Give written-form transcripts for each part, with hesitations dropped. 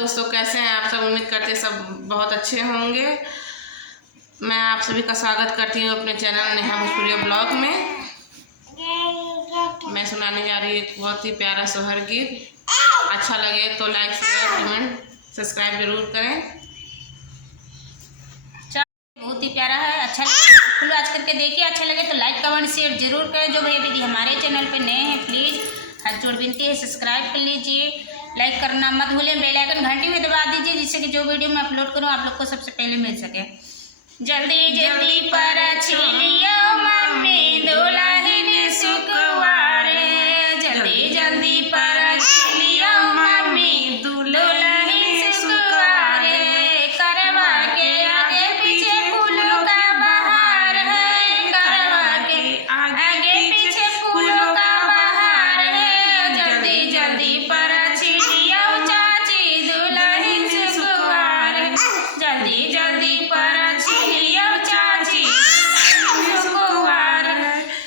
दोस्तों, कैसे हैं आप सब? उम्मीद करते हैं सब बहुत अच्छे होंगे। मैं आप सभी का स्वागत करती हूँ अपने चैनल नेहा भोजपुरिया ब्लॉग में। मैं सुनाने जा रही हूँ एक बहुत ही प्यारा सोहर गीत। अच्छा लगे तो लाइक, शेयर, कमेंट, सब्सक्राइब जरूर करें। बहुत ही प्यारा है, अच्छा लगे फुल आज करके देखिए। अच्छा लगे तो लाइक, कमेंट, शेयर जरूर करें। जो भैया दीदी हमारे चैनल पे नए हैं प्लीज़ हाथ जोड़ विनती है सब्सक्राइब कर लीजिए, लाइक करना मत भूलें, बेल आइकन घंटी में दबा दीजिए जिससे कि जो वीडियो मैं अपलोड करूँ आप लोग को सबसे पहले मिल सके। जल्दी जल्दी पर छिलियो मम्मी दुल्हन सुखवार, जल्दी जल्दी पर छिलियो मम्मी दुल्हन सुखवार, करवा के आगे पीछे फूलों का बहार है, करवा के आगे पीछे फूलों का बहार है। जल्दी जल्दी पर छिलियो चाची दुल्हन सुखवार, जल्दी जल्दी पर छिलियो चाची सुखवार,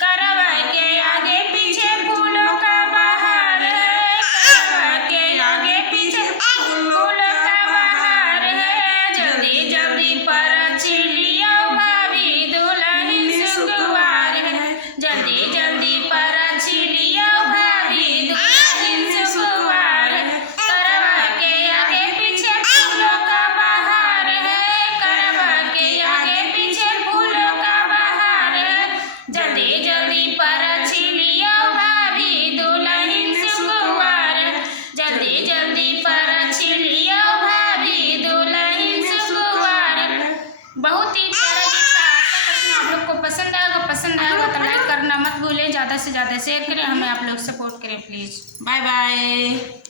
करवा के आगे पीछे फूलों का बहार है, करवा के आगे पीछे फूलों का बहार है। जल्दी जल्दी पर छिलियो भाभी दुल्हन सुखवार है, जल्दी जल्दी पर छिलियो भाभी दुल्हन सुखवार, करवा के आगे पीछे फूलों का बहार है, करवा के आगे पीछे फूलों का बहार है। जल्दी जल्दी पर छिलियो भाभी दुल्हन सुखवार, जल्दी जल्दी पर छिलियो भाभी दुल्हन सुखवार। बहुत ही प्यारा गीत था। आशा करती हूँ आप लोग को पसंद आएगा तो लाइक करना मत भूलें, ज़्यादा से ज़्यादा शेयर करें, हमें आप लोग सपोर्ट करें प्लीज़। Bye bye.